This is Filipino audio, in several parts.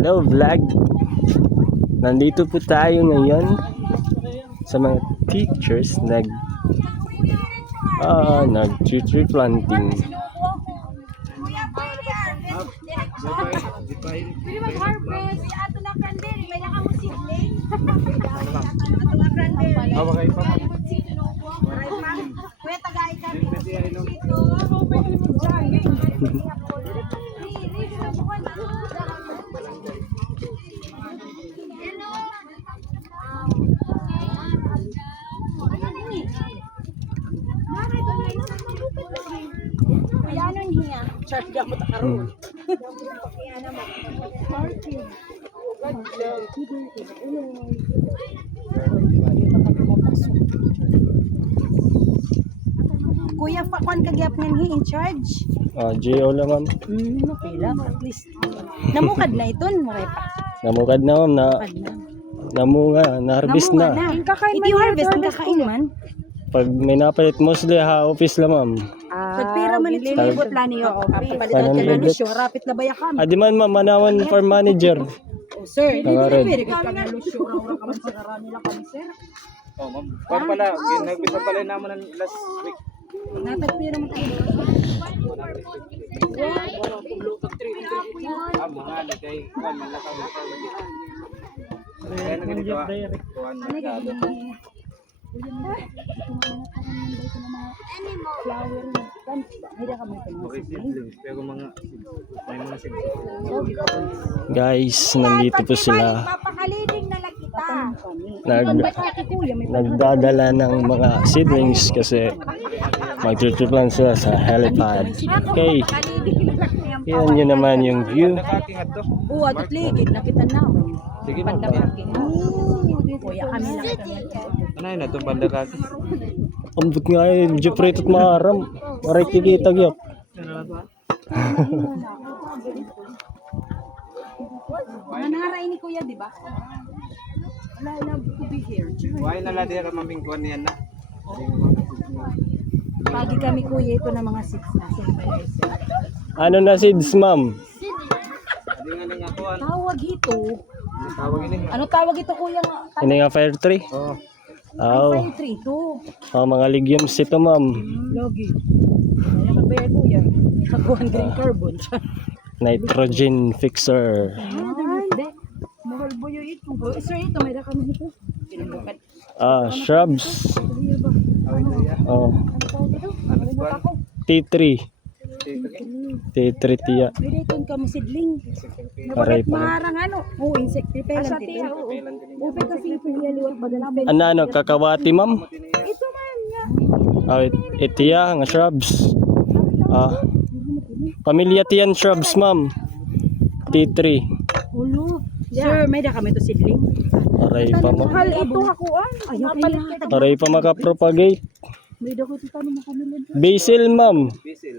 Hello vlog. Nandito po tayo ngayon sa mga teachers nag-tree planting. Kuya, kung kagyap nga ni in charge? Gio lang ma'am. Okay lang, at least. Namukad na ito, maray pa. Namukad na ma'am, namunga, na-harvest na. If you harvest, kakain man. Pag may napalit mostly office lang ma'am. Pagpira man ito, libot lang niyo ako. Kanan libot. Rapit na baya ka. Di man ma'am, manawan farm manager. Sir, hindi Nangaran. pwede ka nga lusyo. Kaman sa karami lang kami, sir. Ma'am. Kung pala, nagbisa pala naman ng last week. Natagpira mo tayo. Mga nagay, kuwan, malakaw na tayo. Kaya na ganito kuwan, malakaw. Pero may mga seedlings. Guys, nandito po sila. Papakaliling na lang kita. Nagdadala ng mga seedlings kasi mag-tree-plant sila sa helipad. Okay, yan yun naman yung view. Nakating ato. Oo, at ligid, nakita naman. Sige na. Kuya, kami lang ito. Ano yun na itong bandakati? Ambot nga eh, medyo pretot maharam. Maray kikita gyap. Mga nangaray ni Kuya, di ba? I love to be here. Why na lang diya ka mamingkuan niyan na? Pagi kami Kuya, ito na mga 6 na. Ano na seeds ma'am? Hindi nga nang akuan. Tawag ito. Tawag ini. Ano tawag ito Kuya? Ini nga fire tree? Oo. Oh. Fire tree ito. Mga legumes ito ma'am. Logi. Kaya magbayad Kuya. Kakuhan green carbon. Nitrogen fixer. Mahal boyo ito. Sir, ito may kami ito. Shrubs. Oh. T3. T3 tiya. Pwede ito kami sidling. Aray pa. Marang ano? Oo, insect repellent ito. Upe kasi ito yung liwat badala. Ano, kakawati ma'am? Ito man niya. Itiya, nga shrubs. Pamilya tiyan shrubs ma'am. T3. Ulo. Sir, may da kami ito sidling. Aray pa ma. Mahal ito hakuan. Ayaw kaya. Aray pa makapropagate. May da ko ito tanong mo kami. Basil ma'am. Bisil.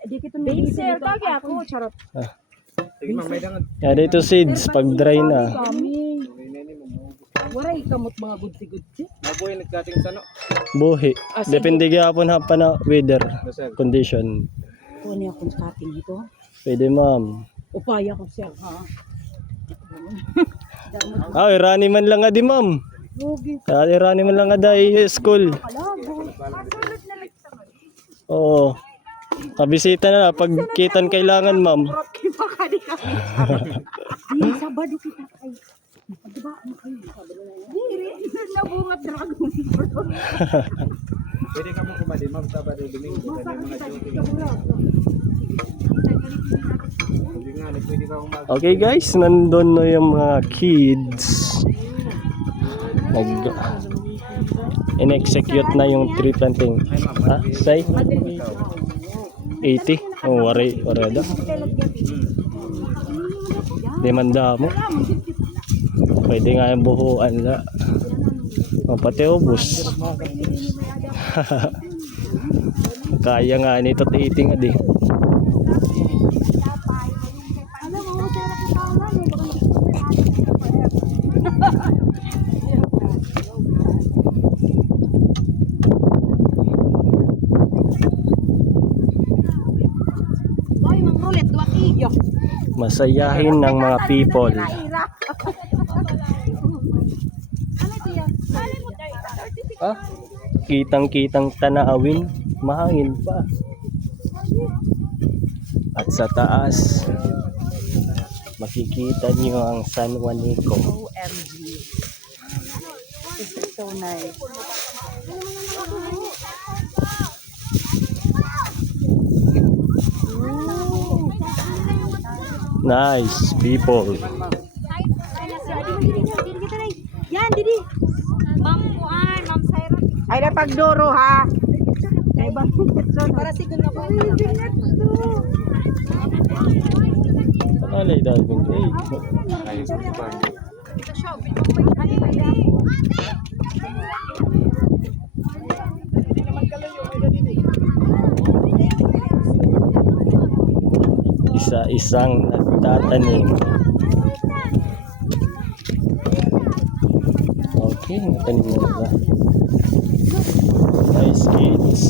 Di kita basil. Kagi ako. Charot. Sige ma'am, may dangan. Yan dito seeds pag dry na. Kami. Waray kamot mga gudsi-gudsi. Mabuhay nagkating sano. Buhi. Depende gyapon pa na weather condition. Kuha niya akong cutting ito. Pwede ma'am. Upaya ko siya ha. Irani man lang nga di ma'am. Lugi. Irani man lang nga dahil school. Oo. Pabisita na pag kitan kailangan ma'am. Sabado kita kay. Diba? Nabungat dragon. Pwede ka mong kumali, ma'am, Sabado, Domingo, may mga duty. Hindi nga, pwede ka kumali. Okay guys, nandun na yung mga kids. In-execute na yung tree planting. Ha? Say? 80? Oh, waray da. Demanda mo. Pwede nga yung buhuan na. Pati ubos. Kaya nga nito titing adi. Masayahin ng mga people. Ah, kitang-kitang tanawin, mahangin pa. At sa taas, makikita niyo ang San Juanico. OMG. This is so nice. Nice people. Yan, Didi. Ma'am Juan, Ma'am Saira. Ay, na pagduro ha. Ay, bang para siguro ako. Alay diving. Isa-isang nagtatanim. Okay, natanim na ba? Nice kids.